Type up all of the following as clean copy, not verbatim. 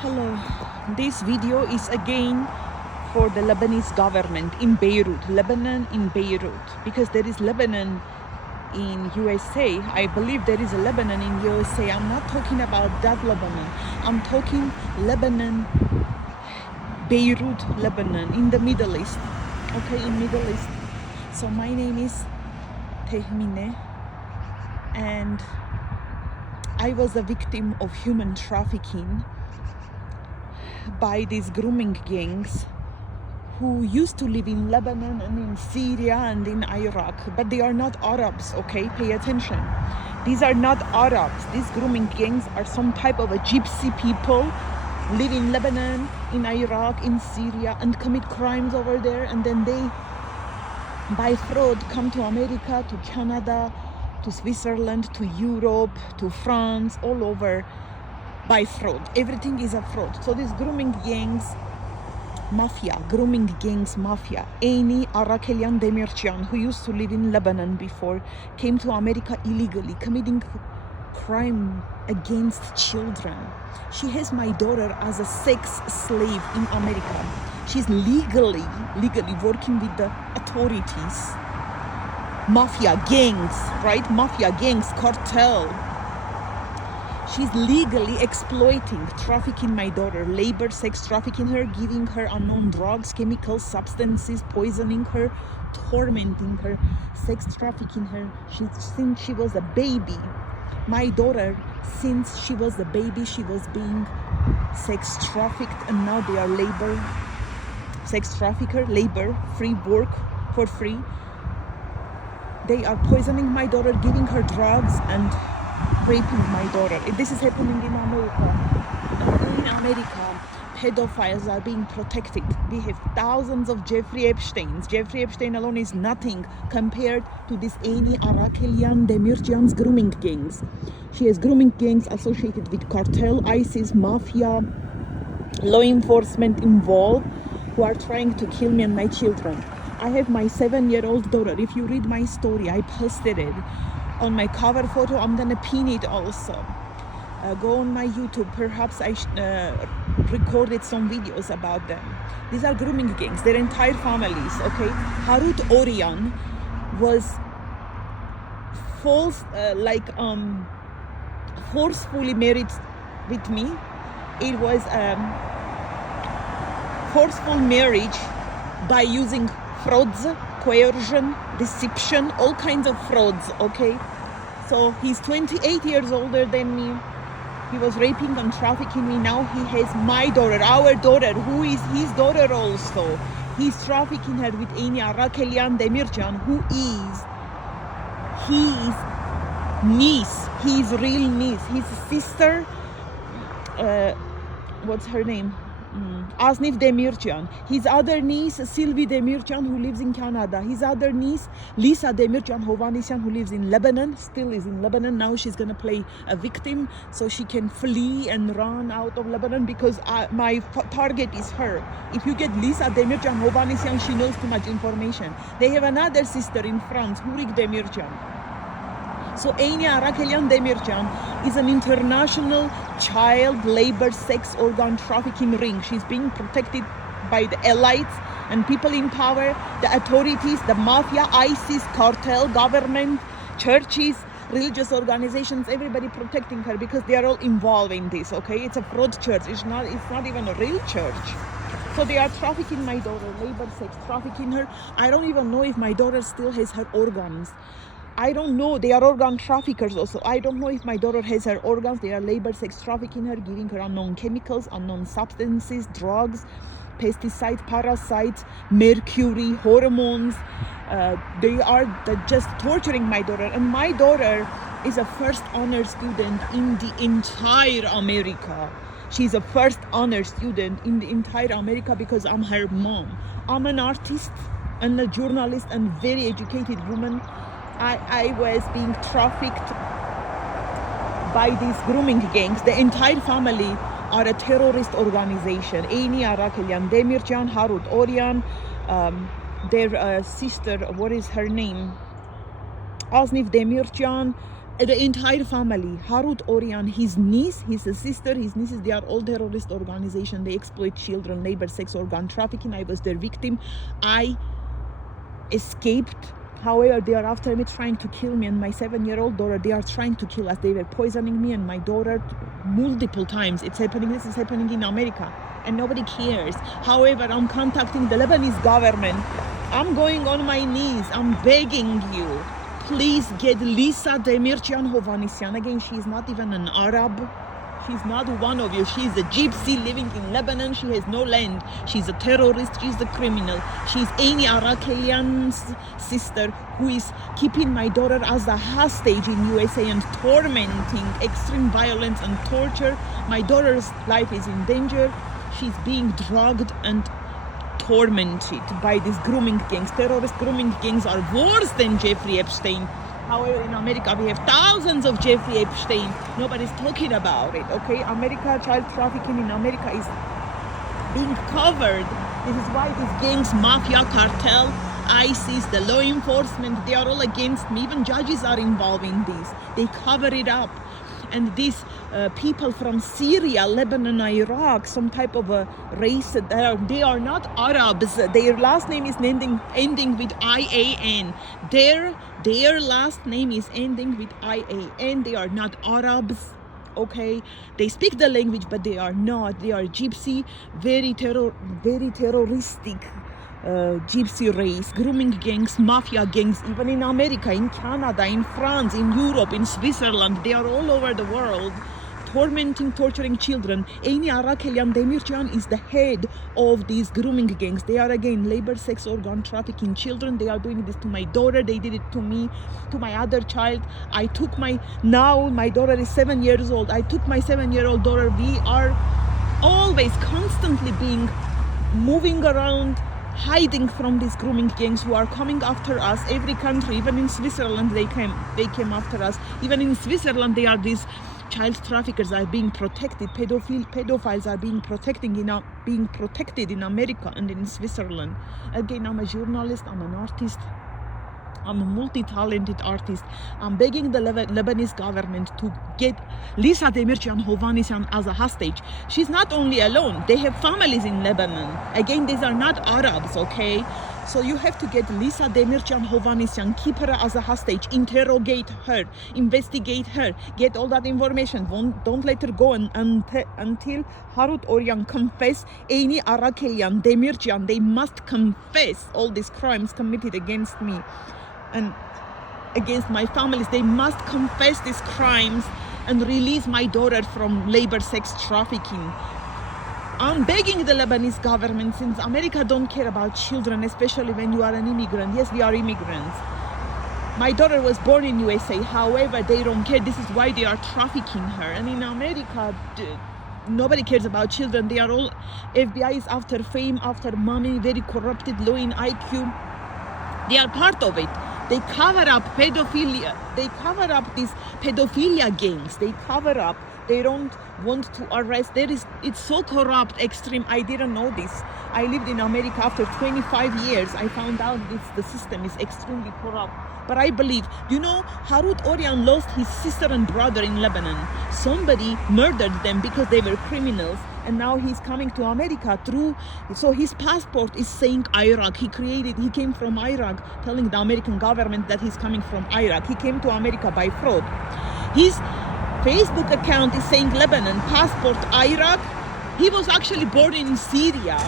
Hello, this video is again for the Lebanese government in Beirut, Lebanon in Beirut, because there is Lebanon in USA. I believe there is a Lebanon in USA. I'm not talking about that Lebanon. I'm talking Lebanon, Beirut, Lebanon, in the Middle East. Okay, in Middle East. So my name is Tehmine, and I was a victim of human trafficking by these grooming gangs who used to live in Lebanon and in Syria and in Iraq, but they are not Arabs, okay? Pay attention. These are not Arabs. These grooming gangs are some type of a gypsy people live in Lebanon, in Iraq, in Syria, and commit crimes over there, and then they, by fraud, come to America, to Canada, to Switzerland, to Europe, to France, all over, by fraud. Everything is a fraud. So these grooming gangs, grooming gangs mafia. Any Lisa Demirjian, who used to live in Lebanon before, came to America illegally, committing crime against children. She has my daughter as a sex slave in America. She's legally working with the authorities. Mafia gangs, right? Mafia gangs, cartel. She's legally exploiting, trafficking my daughter, labor, sex trafficking her, giving her unknown drugs, chemicals, substances, poisoning her, tormenting her, sex trafficking her. Since she was a baby, my daughter, since she was a baby, she was being sex trafficked, and now they are labor, sex trafficker, labor, free work for free. They are poisoning my daughter, giving her drugs, and raping my daughter. This is happening in America. In America, pedophiles are being protected. We have thousands of Jeffrey Epsteins. Jeffrey Epstein alone is nothing compared to this Lisa Demirjian's grooming gangs. She has grooming gangs associated with cartel, ISIS, mafia, law enforcement involved, who are trying to kill me and my children. I have my 7-year-old daughter. If you read my story, I posted it on my cover photo. I'm gonna pin it also. Go on my YouTube. Perhaps I recorded some videos about them. These are grooming gangs, their entire families, okay? Harut Orion was forcefully married with me. It was forceful marriage by using frauds, coercion, deception, all kinds of frauds, okay? So he's 28 years older than me. He was raping and trafficking me. Now he has my daughter, our daughter, who is his daughter also. He's trafficking her with Lisa Demirjian, who is his niece, his real niece, his sister, what's her name? Asnif Demirjian. His other niece, Sylvie Demirjian, who lives in Canada. His other niece, Lisa Demirjian Hovhannisian, who lives in Lebanon, still is in Lebanon. Now she's going to play a victim so she can flee and run out of Lebanon, because my target is her. If you get Lisa Demirjian Hovhannisian, she knows too much information. They have another sister in France, Hurik Demirjian. So Lisa Demirjian is an international child labor sex organ trafficking ring. She's being protected by the elites and people in power, the authorities, the mafia, ISIS, cartel, government, churches, religious organizations, everybody protecting her because they are all involved in this, okay? It's a fraud church. It's not even a real church. So they are trafficking my daughter, labor sex, trafficking her. I don't even know if my daughter still has her organs. I don't know. They are organ traffickers also. I don't know if my daughter has her organs. They are labor sex trafficking her, giving her unknown chemicals, unknown substances, drugs, pesticides, parasites, mercury, hormones. They are just torturing my daughter. And my daughter is a first honor student in the entire America. She's a first honor student in the entire America because I'm her mom. I'm an artist and a journalist and very educated woman. I was being trafficked by these grooming gangs. The entire family are a terrorist organization. Lisa Demirjian, Harut Orion, their sister, what is her name? Asnif Demirjian, The entire family, Harut Orian, his niece, his sister, his nieces, they are all terrorist organization. They exploit children, labor, sex organ trafficking. I was their victim. I escaped. However, they are after me, trying to kill me and my 7-year-old daughter. They are trying to kill us. They were poisoning me and my daughter multiple times. It's happening. This is happening in America and nobody cares. However, I'm contacting the Lebanese government. I'm going on my knees. I'm begging you. Please get Lisa Demirjian Hovhannisian. Again, she's not even an Arab. She's not one of you. She's a gypsy living in Lebanon. She has no land. She's a terrorist. She's a criminal. She's Aini Arakelian's sister, who is keeping my daughter as a hostage in USA and tormenting, extreme violence and torture. My daughter's life is in danger. She's being drugged and tormented by these grooming gangs. Terrorist grooming gangs are worse than Jeffrey Epstein. However, in America, we have thousands of Jeffrey Epstein. Nobody's talking about it, okay? America, child trafficking in America is being covered. This is why these gangs, mafia, cartel, ISIS, the law enforcement, they are all against me. Even judges are involved in this. They cover it up. And these people from Syria, Lebanon, Iraq, some type of a race, they are not Arabs. Their last name is ending with IAN. Their last name is ending with IAN. They are not Arabs. Okay, they speak the language, but they are not. They are gypsy, very terroristic gypsy race, grooming gangs, mafia gangs, even in America, in Canada, in France, in Europe, in Switzerland. They are all over the world, tormenting, torturing children. Aini Arakelian Demirjian is the head of these grooming gangs. They are again labor, sex organ trafficking children. They are doing this to my daughter. They did it to me, to my other child. Now my daughter is 7 years old. I took my 7-year-old daughter. We are always constantly being moving around, hiding from these grooming gangs who are coming after us. Every country, even in Switzerland, they came after us. Even in Switzerland, they are these child traffickers are being protected. Pedophiles are being protected in America and in Switzerland. Again, I'm a journalist. I'm an artist. I'm a multi-talented artist. I'm begging the Lebanese government to get Lisa Demirjian Hovhannisian as a hostage. She's not only alone. They have families in Lebanon. Again, these are not Arabs, okay? So you have to get Lisa Demirjian Hovhannisian, keep her as a hostage, interrogate her, investigate her, get all that information. Don't let her go until Harut Orian confess. Aini Arakelian, Demirjian, they must confess all these crimes committed against me and against my families. They must confess these crimes and release my daughter from labor, sex trafficking. I'm begging the Lebanese government, since America don't care about children, especially when you are an immigrant. Yes, we are immigrants. My daughter was born in USA. However, they don't care. This is why they are trafficking her. And in America, nobody cares about children. They are all, FBI is after fame, after money, very corrupted, low in IQ. They are part of it. They cover up pedophilia. They cover up these pedophilia gangs. They cover up. They don't want to arrest. It's so corrupt, extreme. I didn't know this. I lived in America after 25 years. I found out the system is extremely corrupt. But I believe, Harut Orian lost his sister and brother in Lebanon. Somebody murdered them because they were criminals. And now he's coming to America so his passport is saying Iraq. He came from Iraq, telling the American government that he's coming from Iraq. He came to America by fraud. His Facebook account is saying Lebanon, passport Iraq. He was actually born in Syria.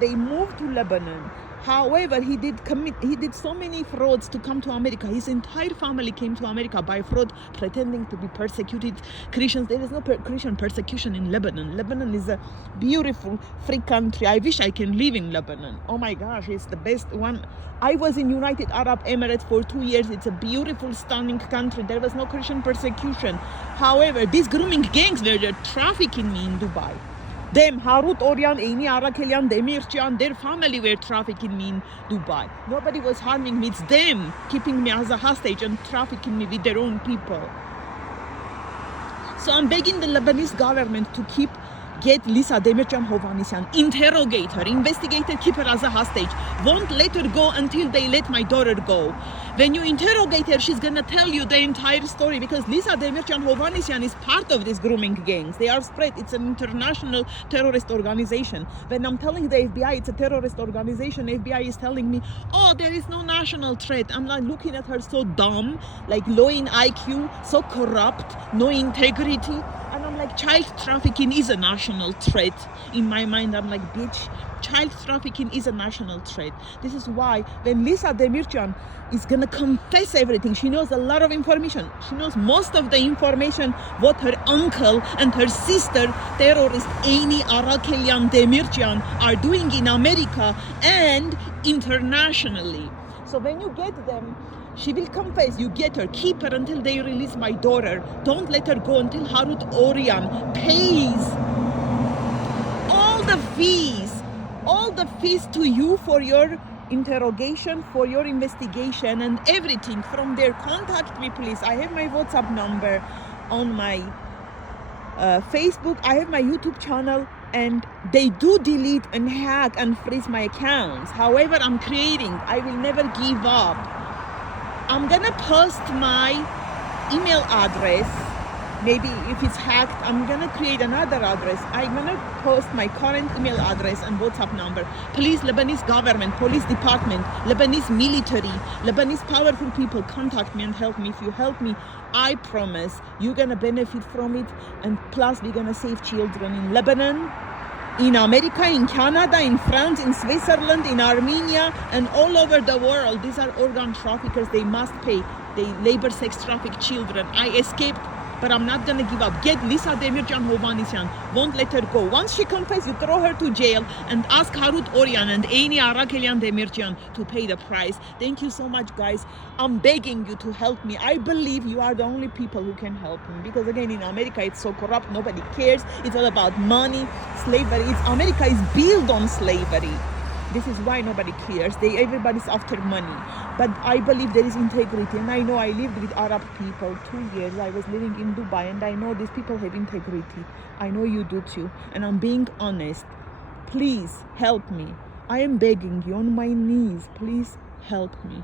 They moved to Lebanon. However, he did so many frauds to come to America. His entire family came to America by fraud, pretending to be persecuted Christians. There is no Christian persecution in Lebanon. Lebanon is a beautiful, free country. I wish I can live in Lebanon. Oh my gosh, it's the best one. I was in United Arab Emirates for 2 years. It's a beautiful, stunning country. There was no Christian persecution. However, these grooming gangs were trafficking me in Dubai. Them, Harut Orian, Aini Arakelian, Demirjian, their family were trafficking me in Dubai. Nobody was harming me. It's them keeping me as a hostage and trafficking me with their own people. So I'm begging the Lebanese government to keep Get Lisa Demirjian Hovhannisian, interrogate her, investigate her, keep her as a hostage. Won't let her go until they let my daughter go. When you interrogate her, she's gonna tell you the entire story, because Lisa Demirjian Hovhannisian is part of these grooming gangs. They are spread. It's an international terrorist organization. When I'm telling the FBI it's a terrorist organization, FBI is telling me, oh, there is no national threat. I'm like looking at her so dumb, like low in IQ, so corrupt, no integrity. And I'm like, child trafficking is a national threat. In my mind, I'm like, bitch, child trafficking is a national threat. This is why when Lisa Demirjian is gonna confess everything, she knows a lot of information. She knows most of the information what her uncle and her sister, terrorist Aini Arakelian Demirjian, are doing in America and internationally. So when you get them, she will confess. You get her, keep her until they release my daughter. Don't let her go until Harut Orion pays all the fees to you for your interrogation, for your investigation and everything. From there, contact me please. I have my WhatsApp number on my Facebook. I have my YouTube channel, and they do delete and hack and freeze my accounts. However, I'm creating. I will never give up. I'm gonna post my email address. Maybe if it's hacked, I'm gonna create another address. I'm gonna post my current email address and WhatsApp number. Please, Lebanese government, police department, Lebanese military, Lebanese powerful people, contact me and help me. If you help me, I promise you're gonna benefit from it. And plus, we're gonna save children in Lebanon, in America, in Canada, in France, in Switzerland, in Armenia, and all over the world. These are organ traffickers. They must pay. They labor sex traffic children. I escaped, but I'm not gonna give up. Get Lisa Demirjian Hovhannisian. Won't let her go. Once she confesses, you throw her to jail and ask Harut Orion and Aini Arakelian Demirjian to pay the price. Thank you so much, guys. I'm begging you to help me. I believe you are the only people who can help me, because again, in America, it's so corrupt. Nobody cares. It's all about money, slavery. America is built on slavery. This is why nobody cares. Everybody's after money. But I believe there is integrity. And I know I lived with Arab people 2 years. I was living in Dubai, and I know these people have integrity. I know you do too. And I'm being honest. Please help me. I am begging you on my knees. Please help me.